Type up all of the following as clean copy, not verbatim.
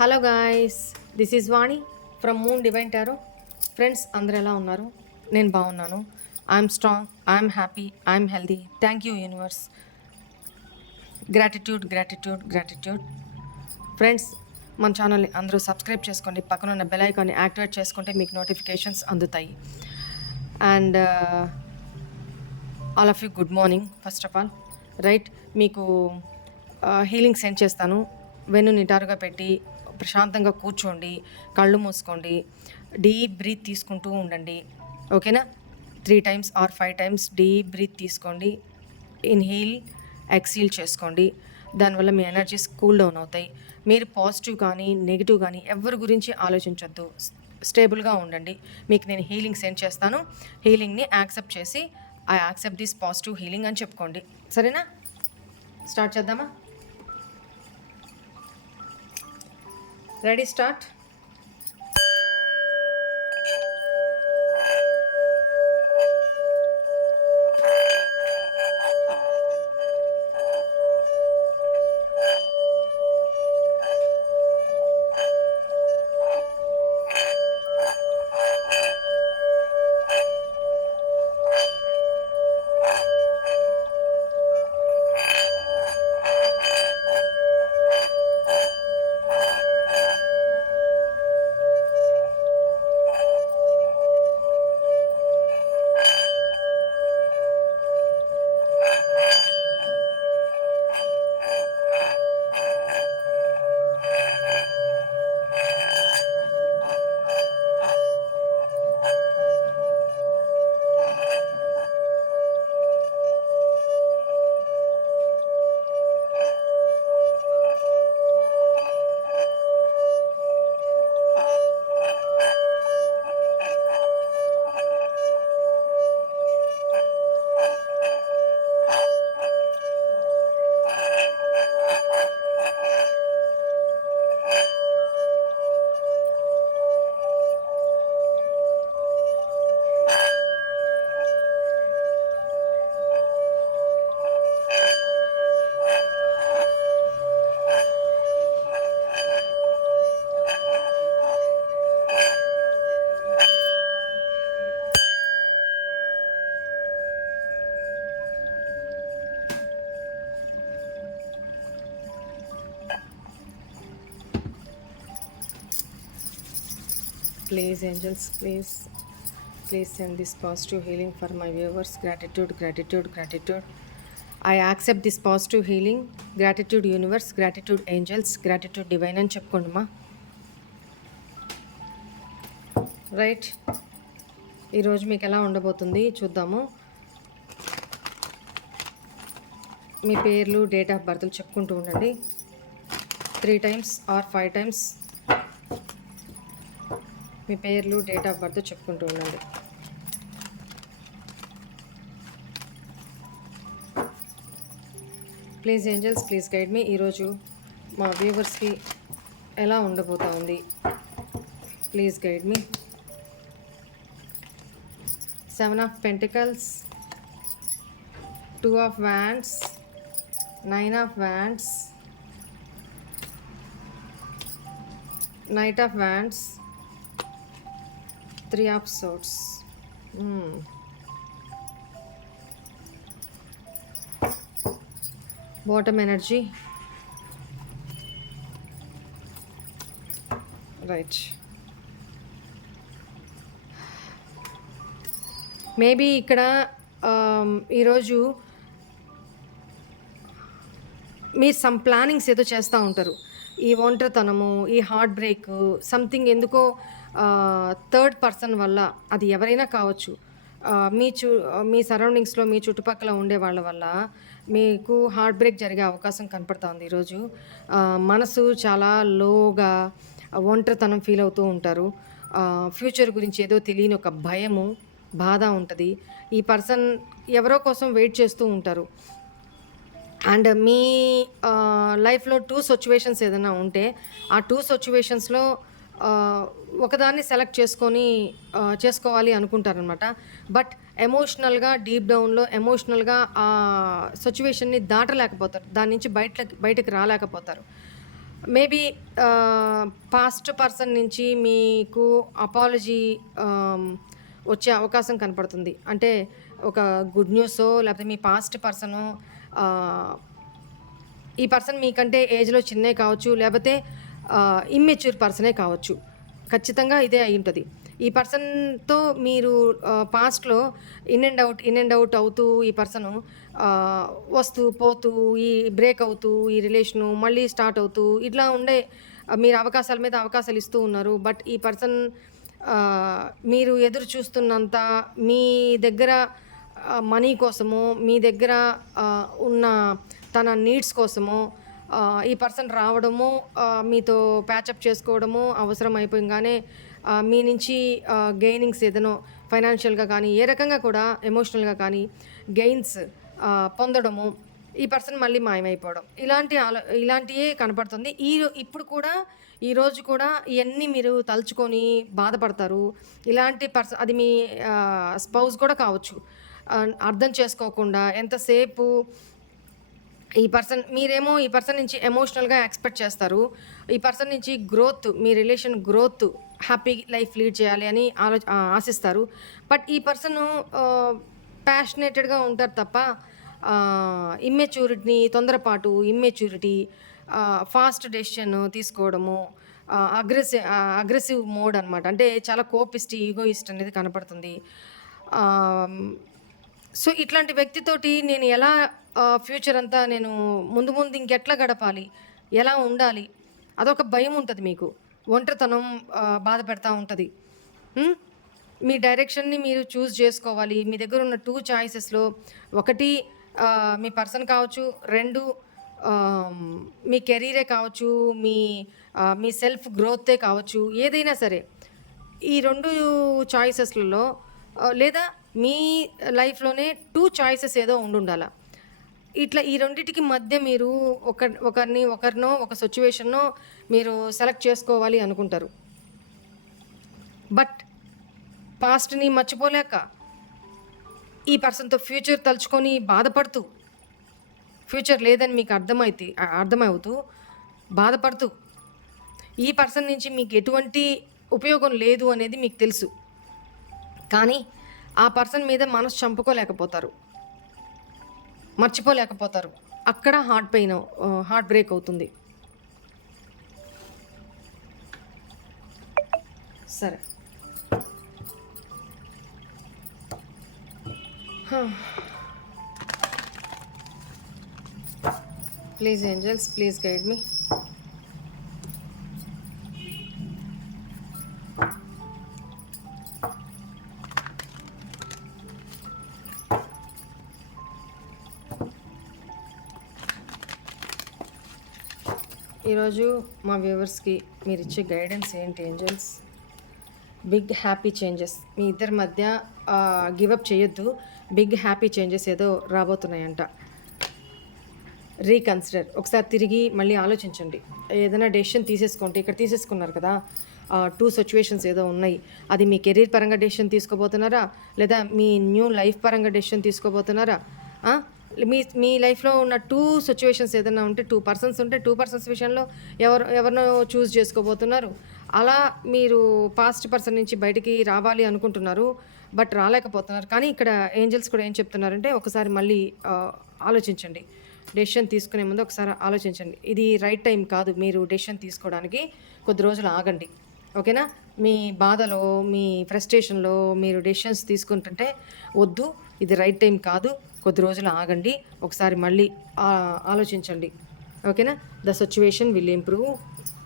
Hello guys, this is Vani from moon divine tarot. Friends అందరు ఎలా ఉన్నారు? నేను బాగున్నాను. I'm strong, I'm happy, I'm healthy. Thank you universe. Gratitude gratitude gratitude. Friends, మన ఛానల్ని అందరూ సబ్స్క్రైబ్ చేసుకోండి. పక్కన ఉన్న బెల్ ఐకాన్ని యాక్టివేట్ చేసుకుంటే మీకు నోటిఫికేషన్స్ అందుతాయి. And all of you good morning. First of all right, మీకు హీలింగ్ సెండ్ చేస్తాను. వెన్ను నిటారుగా పెట్టి ప్రశాంతంగా కూర్చోండి, కళ్ళు మూసుకోండి, డీప్ బ్రీత్ తీసుకుంటూ ఉండండి. ఓకేనా? 3 times or 5 times deep breath తీసుకోండి. ఇన్హేల్, ఎక్సీల్ చేసుకోండి. దానివల్ల మీ ఎనర్జీస్ కూల్ డౌన్ అవుతాయి. మీరు పాజిటివ్ కానీ నెగిటివ్ కానీ ఎవరి గురించి ఆలోచించొద్దు. స్టేబుల్గా ఉండండి. మీకు నేను హీలింగ్ సెండ్ చేస్తాను. హీలింగ్ని యాక్సెప్ట్ చేసి I accept this positive healing అని చెప్పుకోండి. సరేనా? స్టార్ట్ చేద్దామా? Ready, start. Please, angels, please send this positive healing for my viewers. Gratitude, gratitude, gratitude. I accept this positive healing. Gratitude universe, gratitude angels, gratitude divine అని చెప్పుకోండిమా. Right, ఈరోజు మీకు ఎలా ఉండబోతుంది చూద్దాము. మీ పేర్లు, డేట్ ఆఫ్ బర్త్లు చెప్పుకుంటూ ఉండండి. 3 times ఆర్ 5 times మీ పేర్లు, డేట్ ఆఫ్ బర్త్ చెప్పుకుంటూ ఉండండి. ప్లీజ్ ఏంజల్స్, ప్లీజ్ గైడ్ మీ. ఈరోజు మా వ్యూవర్స్కి ఎలా ఉండబోతా ఉంది? Please guide me. 7 of Pentacles, 2 of Wands, 9 of Wands, Knight of Wands, 3 of Swords. Bottom energy. Right. Maybe ఇక్కడ ఈరోజు మీరు సమ్ ప్లానింగ్స్ ఏదో చేస్తూ ఉంటారు. ఈ ఒంటరితనము, ఈ హార్ట్ బ్రేక్, సంథింగ్ ఎందుకో థర్డ్ పర్సన్ వల్ల, అది ఎవరైనా కావచ్చు, మీ సరౌండింగ్స్లో మీ చుట్టుపక్కల ఉండే వాళ్ళ వల్ల మీకు హార్ట్ బ్రేక్ జరిగే అవకాశం కనపడుతుంది ఈరోజు. మనసు చాలా లోగా, ఒంటరితనం ఫీల్ అవుతూ ఉంటారు. ఫ్యూచర్ గురించి ఏదో తెలియని ఒక భయము, బాధ ఉంటుంది. ఈ పర్సన్ ఎవరో కోసం వెయిట్ చేస్తూ ఉంటారు. అండ్ మీ లైఫ్లో 2 సిచ్యువేషన్స్ ఏదైనా ఉంటే ఆ 2 సిచ్యువేషన్స్లో ఒకదాన్ని సెలెక్ట్ చేసుకోవాలి అనుకుంటారనమాట. బట్ ఎమోషనల్గా, డీప్ డౌన్లో ఎమోషనల్గా ఆ సిచ్యువేషన్ని దాటలేకపోతారు, దాని నుంచి బయటకు రాలేకపోతారు. మేబీ పాస్ట్ పర్సన్ నుంచి మీకు అపాలజీ వచ్చే అవకాశం కనపడుతుంది. అంటే ఒక గుడ్ న్యూసో లేకపోతే మీ పాస్ట్ పర్సను ఈ పర్సన్ మీకంటే ఏజ్‌లో చిన్నే కావచ్చు, లేపోతే ఇమ్మెచ్యూర్ పర్సనే కావచ్చు. ఖచ్చితంగా ఇదే అయ్యుంటది. ఈ పర్సన్‌తో మీరు పాస్ట్‌లో ఇన్ అండ్ అవుట్ అవుతూ ఈ పర్సను వస్తూ, పోతూ, ఈ బ్రేక్ అవుతూ, ఈ రిలేషను మళ్ళీ స్టార్ట్ అవుతూ ఇట్లా ఉండే మీరు అవకాశాల మీద అవకాశాలు ఇస్తూ ఉన్నారు. బట్ ఈ పర్సన్ మీరు ఎదురు చూస్తున్నంత మీ దగ్గర మనీ కోసమో, మీ దగ్గర ఉన్న తన నీడ్స్ కోసమో ఈ పర్సన్ రావడము, మీతో ప్యాచప్ చేసుకోవడము అవసరం అయిపోయంగానే మీ నుంచి గెయినింగ్స్ ఏదనో ఫైనాన్షియల్‌గా కానీ, ఏ రకంగా కూడా ఎమోషనల్‌గా కానీ గెయిన్స్ పొందడము, ఈ పర్సన్ మళ్ళీ మాయమైపోవడం. ఇలాంటియే కనపడుతుంది. ఇప్పుడు కూడా ఈరోజు కూడా ఇయన్నీ మీరు తలుచుకొని బాధపడతారు. ఇలాంటి అది మీ స్పౌస్ కూడా కావచ్చు. అర్థం చేసుకోకుండా ఎంతసేపు మీరేమో ఈ పర్సన్ నుంచి ఎమోషనల్‌గా ఎక్స్‌పెక్ట్ చేస్తారు. ఈ పర్సన్ నుంచి మీ relation growth, happy life lead చేయాలి అని ఆశిస్తారు. బట్ ఈ పర్సను ప్యాషనేటెడ్‌గా ఉంటారు తప్ప ఇమ్మెచ్యూరిటీ, ఫాస్ట్ డెసిషన్ తీసుకోవడము, అగ్రెసివ్ మోడ్ అనమాట. అంటే చాలా కోపిస్ట్, ఈగోయిస్ట్ అనేది కనపడుతుంది. సో, ఇట్లాంటి వ్యక్తితోటి నేను ఎలా ఫ్యూచర్ అంతా నేను ముందు ఇంకెట్లా గడపాలి? ఎలా ఉండాలి? అదొక భయం ఉంటది మీకు. ఒంటరితనం బాధ పెడతా ఉంటది. మీ డైరెక్షన్‌ని మీరు చూజ్ చేసుకోవాలి. మీ దగ్గరున్న 2 చాయిసెస్‌లో ఒకటి మీ పర్సన్ కావచ్చు, 2 మీ కెరీరే కావచ్చు, మీ సెల్ఫ్ గ్రోతే కావచ్చు, ఏదైనా సరే. ఈ 2 చాయిసెస్‌లలో లేదా మీ లైఫ్‌లోనే 2 చాయిసెస్ ఏదో ఉండుండాల. ఇట్లా ఈ రెండిటికి మధ్య మీరు ఒకరినో ఒక సిట్యుయేషన్‌నో మీరు సెలెక్ట్ చేసుకోవాలి అనుకుంటారు. బట్ పాస్ట్‌ని మర్చిపోలేక, ఈ పర్సన్‌తో ఫ్యూచర్ తలుచుకొని బాధపడుతూ, ఫ్యూచర్ లేదని మీకు అర్థమవుతూ, బాధపడుతూ, ఈ పర్సన్ నుంచి మీకు ఎటువంటి ఉపయోగం లేదు అనేది మీకు తెలుసు. కానీ ఆ పర్సన్ మీద మనసు చంపుకోలేకపోతారు. మర్చిపోలేకపోతారు. అక్కడ హార్ట్ బ్రేక్ అవుతుంది. సరే. ప్లీజ్ ఏంజెల్స్, ప్లీజ్ గైడ్ మీ. ఈరోజు మా వ్యూవర్స్కి మీరు ఇచ్చే గైడెన్స్ ఏంటి ఏంజల్స్? బిగ్ హ్యాపీ చేంజెస్ మీ ఇద్దరి మధ్య గివప్ చేయొద్దు. బిగ్ హ్యాపీ చేంజెస్ ఏదో రాబోతున్నాయంట. రీకన్సిడర్, ఒకసారి తిరిగి మళ్ళీ ఆలోచించండి. ఏదైనా డెసిషన్ తీసేసుకోండి. ఇక్కడ తీసేసుకున్నారు కదా, 2 సిచ్యువేషన్స్ ఏదో ఉన్నాయి. అది మీ కెరీర్ పరంగా డెసిషన్ తీసుకోబోతున్నారా, లేదా మీ న్యూ లైఫ్ పరంగా డెసిషన్ తీసుకోబోతున్నారా? మీ లైఫ్లో ఉన్న 2 సిచ్యువేషన్స్ ఏదైనా ఉంటే, 2 పర్సన్స్ ఉంటే 2 పర్సన్స్ విషయంలో ఎవరినో చూస్ చేసుకోబోతున్నారు. అలా మీరు పాస్ట్ పర్సన్ నుంచి బయటికి రావాలి అనుకుంటున్నారు, బట్ రాలేకపోతున్నారు. కానీ ఇక్కడ ఏంజల్స్ కూడా ఏం చెప్తున్నారంటే, ఒకసారి మళ్ళీ ఆలోచించండి. డెసిషన్ తీసుకునే ముందు ఒకసారి ఆలోచించండి. ఇది రైట్ టైం కాదు మీరు డెసిషన్ తీసుకోవడానికి. కొద్ది రోజులు ఆగండి, ఓకేనా? మీ బాధలో, మీ ఫ్రస్ట్రేషన్లో మీరు డెసిషన్స్ తీసుకుంటుంటే వద్దు, ఇది రైట్ టైం కాదు, కొద్ది రోజులు ఆగండి, ఒకసారి మళ్ళీ ఆలోచించండి, ఓకేనా? The situation will improve.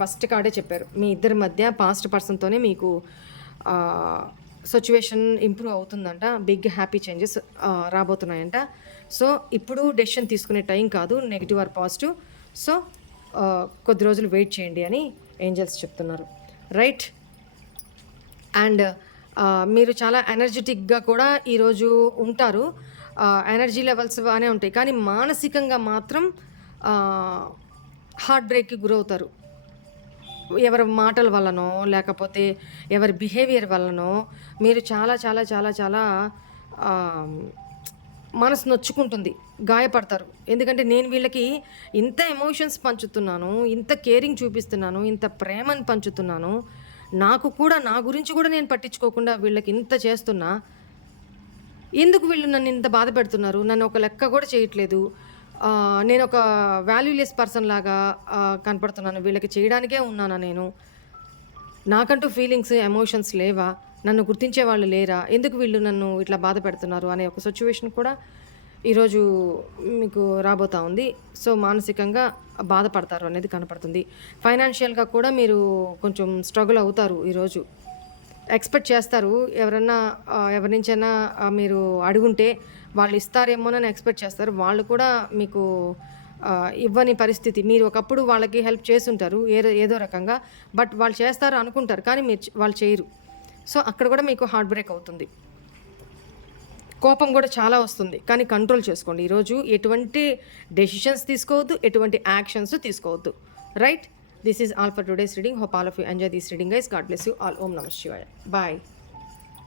First కార్డే చెప్పారు, మీ ఇద్దరి మధ్య పాస్ట్ పర్సన్తోనే మీకు సిచ్యువేషన్ ఇంప్రూవ్ అవుతుందంట. బిగ్ హ్యాపీ చేంజెస్ రాబోతున్నాయంట. సో ఇప్పుడు డెసిషన్ తీసుకునే టైం కాదు, నెగిటివ్ ఆర్ పాజిటివ్. సో కొద్ది రోజులు వెయిట్ చేయండి అని ఏంజల్స్ చెప్తున్నారు, రైట్? అండ్ మీరు చాలా ఎనర్జెటిక్గా కూడా ఈరోజు ఉంటారు. ఎనర్జీ లెవెల్స్ బాగానే ఉంటాయి, కానీ మానసికంగా మాత్రం హార్ట్ బ్రేక్కి గురవుతారు. ఎవరి మాటల వల్లనో, లేకపోతే ఎవరి బిహేవియర్ వల్లనో మీరు చాలా చాలా చాలా చాలా మనసు నొచ్చుకుంటుంది, గాయపడతారు. ఎందుకంటే నేను వీళ్ళకి ఇంత ఎమోషన్స్ పంచుతున్నాను, ఇంత కేరింగ్ చూపిస్తున్నాను, ఇంత ప్రేమను పంచుతున్నాను. నాకు కూడా నా గురించి కూడా నేను పట్టించుకోకుండా వీళ్ళకి ఇంత చేస్తున్నా, ఎందుకు వీళ్ళు నన్ను ఇంత బాధ పెడుతున్నారు? నన్ను ఒక లెక్క కూడా చేయట్లేదు. నేను ఒక వాల్యూలెస్ పర్సన్ లాగా కనపడుతున్నాను. వీళ్ళకి చేయడానికే ఉన్నానా నేను? నాకంటూ ఫీలింగ్స్, ఎమోషన్స్ లేవా? నన్ను గుర్తించే వాళ్ళు లేరా? ఎందుకు వీళ్ళు నన్ను ఇట్లా బాధ పెడుతున్నారు అనే ఒక సిట్యుయేషన్ కూడా ఈరోజు మీకు రాబోతా ఉంది. సో, మానసికంగా బాధపడతారు అనేది కనపడుతుంది. ఫైనాన్షియల్‌గా కూడా మీరు కొంచెం స్ట్రగుల్ అవుతారు ఈరోజు. ఎక్స్‌పెక్ట్ చేస్తారు. ఎవరి నుంచైనా మీరు అడుగుంటే వాళ్ళు ఇస్తారేమోనని ఎక్స్‌పెక్ట్ చేస్తారు. వాళ్ళు కూడా మీకు ఇవ్వని పరిస్థితి. మీరు ఒకప్పుడు వాళ్ళకి హెల్ప్ చేసుంటారు ఏదో రకంగా. బట్ వాళ్ళు చేస్తారు అనుకుంటారు. కానీ వాళ్ళు చేయరు. సో, అక్కడ కూడా మీకు హార్ట్ బ్రేక్ అవుతుంది. కోపం కూడా చాలా వస్తుంది. కానీ కంట్రోల్ చేసుకోండి. ఈరోజు ఎటువంటి డెసిషన్స్ తీసుకోవద్దు. ఎటువంటి యాక్షన్స్ తీసుకోవద్దు. Right? This is all for today's reading. Hope all of you enjoy this reading guys. God bless you all. ఓం నమః శివాయ. బాయ్.